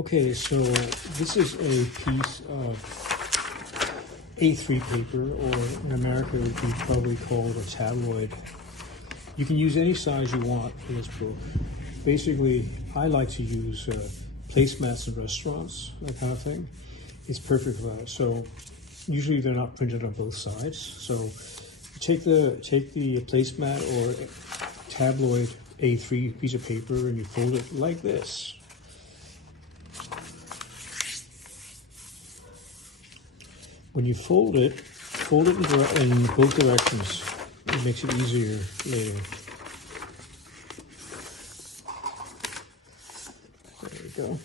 Okay, so this is a piece of A3 paper, or in America it would be probably called a tabloid. You can use any size you want for this book. Basically, I like to use placemats in restaurants, that kind of thing. It's perfect for that. So usually they're not printed on both sides. So take the placemat or tabloid A3 piece of paper and you fold it like this. When you fold it in both directions. It makes it easier later. There we go.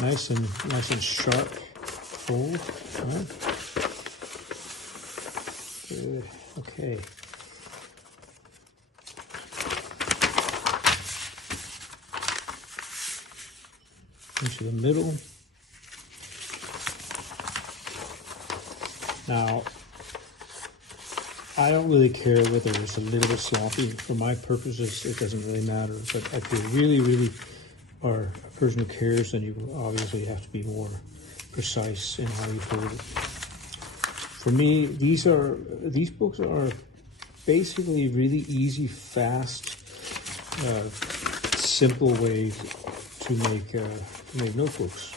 Nice and sharp fold. Right? Good. Okay. Into the middle. Now, I don't really care whether it's a little bit sloppy. For my purposes, it doesn't really matter. But if you really are a person who cares, then you obviously have to be more precise in how you fold it. For me, these books are basically really easy, fast, simple ways to make notebooks.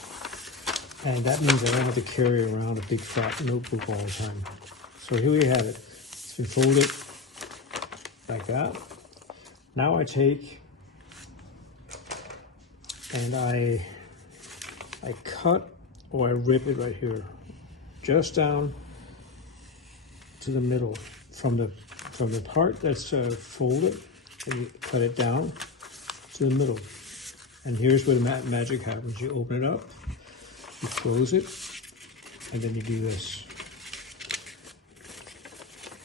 And that means I don't have to carry around a big fat notebook all the time. So here we have it. It's been folded like that. Now I take and I cut or I rip it right here, just down to the middle from the part that's folded, and you cut it down to the middle. And here's where the magic happens. You open it up, you close it, and then you do this.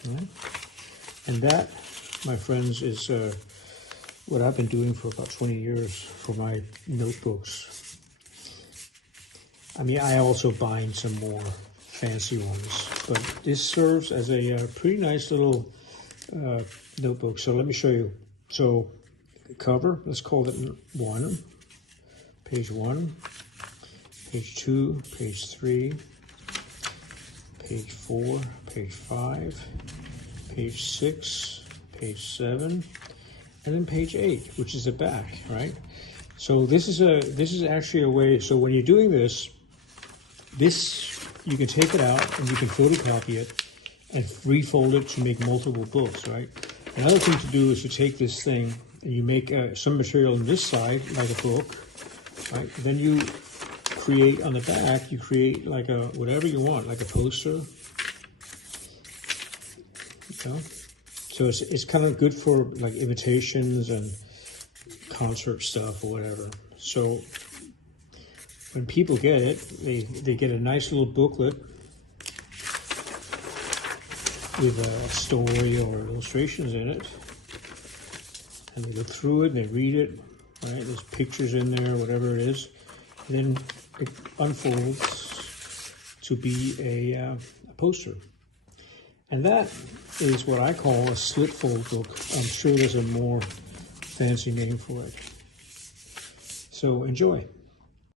Right? And that, my friends, is what I've been doing for about 20 years for my notebooks. I mean, I also bind some more fancy ones, but this serves as a pretty nice little notebook. So let me show you. So cover, let's call it 1, page 1, page 2, page 3, page 4, page 5, page 6, page 7, and then page 8, which is the back, right? So this is actually a way. So when you're doing this you can take it out and you can photocopy it and refold it to make multiple books, right? Another thing to do is to take this thing and you make some material on this side, like a book, right? Then you create on the back, you create like a whatever you want, like a poster. You know? So it's kind of good for like invitations and concert stuff or whatever. So when people get it, they get a nice little booklet with a story or illustrations in it. And they go through it and they read it, right? There's pictures in there, whatever it is. And then it unfolds to be a poster. And that is what I call a slit fold book. I'm sure there's a more fancy name for it. So enjoy.